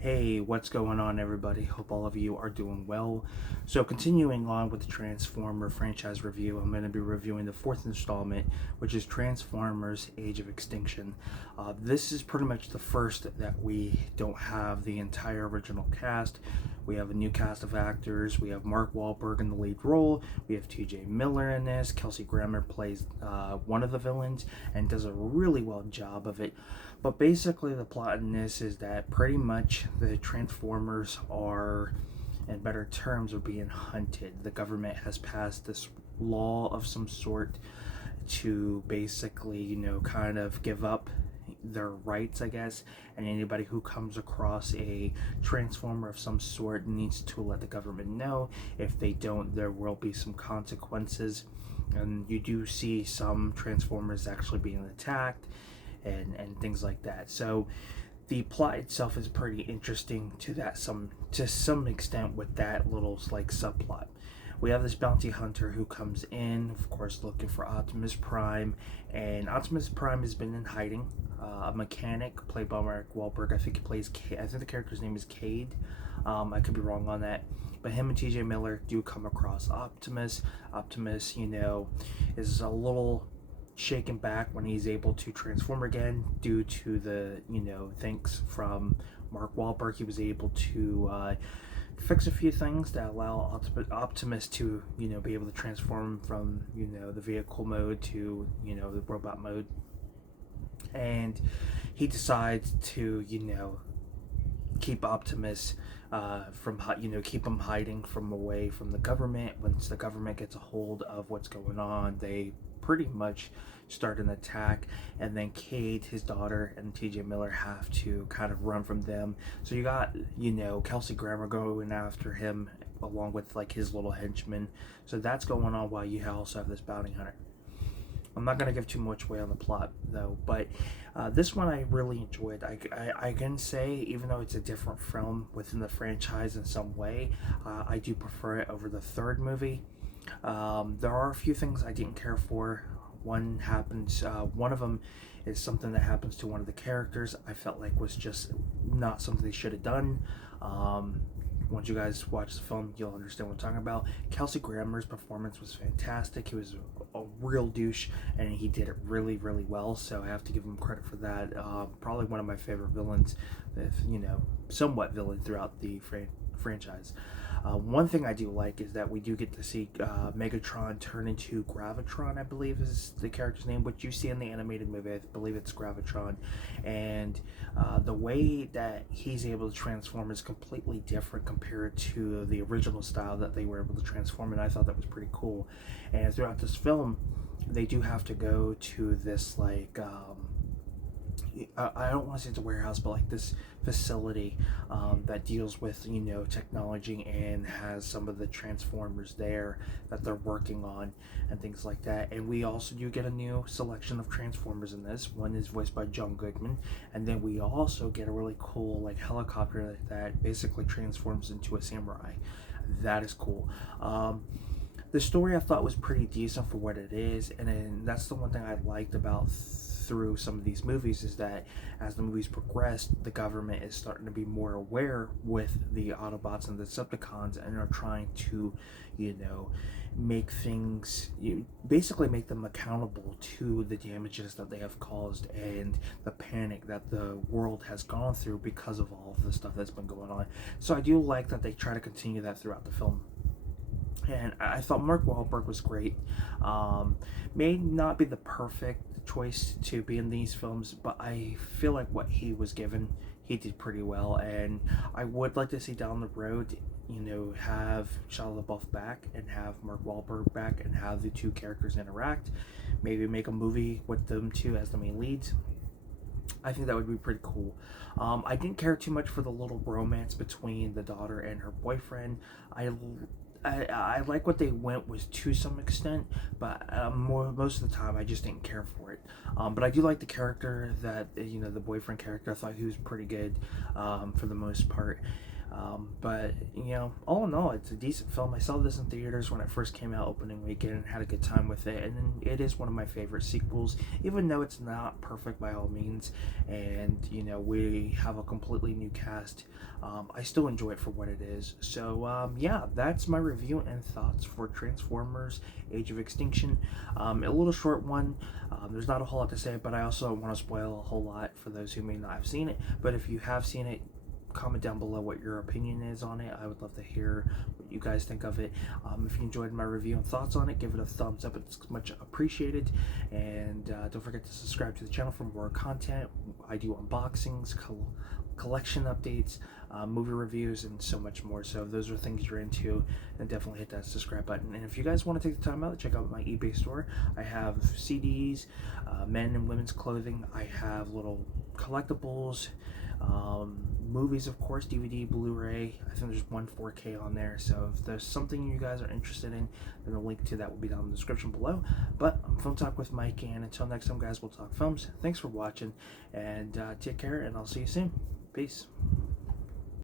Hey, what's going on, everybody? Hope all of you are doing well. So, continuing on with the Transformer franchise review, I'm going to be reviewing the fourth installment, which is Transformers Age of Extinction. This is pretty much the first that we don't have the entire original cast. We have a new cast of actors. We have Mark Wahlberg in the lead role. We have TJ Miller in this. Kelsey Grammer plays one of the villains and does a really well job of it. But basically, the plot in this is that pretty much the Transformers are, in better terms, are being hunted. The government has passed this law of some sort to basically, kind of give up their rights, I guess, and anybody who comes across a transformer of some sort needs to let the government know. If they don't, there will be some consequences. And you do see some transformers actually being attacked and things like that. So the plot itself is pretty interesting to some extent with that little like subplot. We have this bounty hunter who comes in, of course, looking for Optimus Prime, and Optimus Prime has been in hiding. A mechanic played by Mark Wahlberg. I think he plays. I think the character's name is Cade. I could be wrong on that, but him and T.J. Miller do come across Optimus. Optimus, is a little shaken back when he's able to transform again due to the thanks from Mark Wahlberg. He was able to fix a few things that allow Optimus to be able to transform from the vehicle mode to the robot mode, and he decides to keep Optimus from keep him hiding from away from the government. Once the government gets a hold of what's going on, they pretty much start an attack, and then Kate, his daughter, and TJ Miller have to kind of run from them. So you got Kelsey Grammer going after him along with like his little henchman. So that's going on while you also have this bounty hunter. I'm not going to give too much away on the plot though, but this one I really enjoyed. I can say, even though it's a different film within the franchise in some way, I do prefer it over the third movie. There are a few things I didn't care for. One happens, one of them is something that happens to one of the characters. I felt like was just not something they should have done. Once you guys watch the film, you'll understand what I'm talking about. Kelsey Grammer's performance was fantastic. He was a real douche, and he did it really, really well. So I have to give him credit for that. Probably one of my favorite villains, if somewhat villain throughout the franchise. One thing I do like is that we do get to see Megatron turn into Gravitron, I believe is the character's name, which you see in the animated movie. I believe it's Gravitron. And the way that he's able to transform is completely different compared to the original style that they were able to transform, and I thought that was pretty cool. And throughout this film, they do have to go to this like I don't want to say it's a warehouse, but like this facility that deals with technology and has some of the transformers there that they're working on and things like that. And we also do get a new selection of transformers in this. One is voiced by John Goodman, and then we also get a really cool like helicopter that basically transforms into a samurai. That is cool. The story I thought was pretty decent for what it is, and then that's the one thing I liked about through some of these movies is that as the movies progress, the government is starting to be more aware with the Autobots and the Decepticons, and are trying to, make things, basically make them accountable to the damages that they have caused and the panic that the world has gone through because of all of the stuff that's been going on. So I do like that they try to continue that throughout the film. And I thought Mark Wahlberg was great. May not be the perfect choice to be in these films, but I feel like what he was given, he did pretty well. And I would like to see down the road, have Shia LaBeouf back and have Mark Wahlberg back and have the two characters interact. Maybe make a movie with them two as the main leads. I think that would be pretty cool. I didn't care too much for the little romance between the daughter and her boyfriend. I like what they went with to some extent, but most of the time I just didn't care for it. But I do like the character that the boyfriend character. I thought he was pretty good for the most part. But all in all, it's a decent film. I saw this in theaters when it first came out opening weekend and had a good time with it. And then it is one of my favorite sequels, even though it's not perfect by all means. And we have a completely new cast. I still enjoy it for what it is. So yeah, that's my review and thoughts for Transformers: Age of Extinction. A little short one. There's not a whole lot to say, but I also don't want to spoil a whole lot for those who may not have seen it. But if you have seen it, comment down below what your opinion is on it. I would love to hear what you guys think of it. If you enjoyed my review and thoughts on it, give it a thumbs up. It's much appreciated. And don't forget to subscribe to the channel for more content. I do unboxings, collection updates, movie reviews, and so much more. So if those are things you're into, then definitely hit that subscribe button. And if you guys want to take the time out to check out my eBay store, I have CDs, men and women's clothing. I have little collectibles, movies, of course, DVD, Blu-ray. I think there's one 4K on there. So if there's something you guys are interested in, then the link to that will be down in the description below. But I'm Film Talk with Mike, and until next time, guys, we'll talk films. Thanks for watching, and take care, and I'll see you soon. Peace.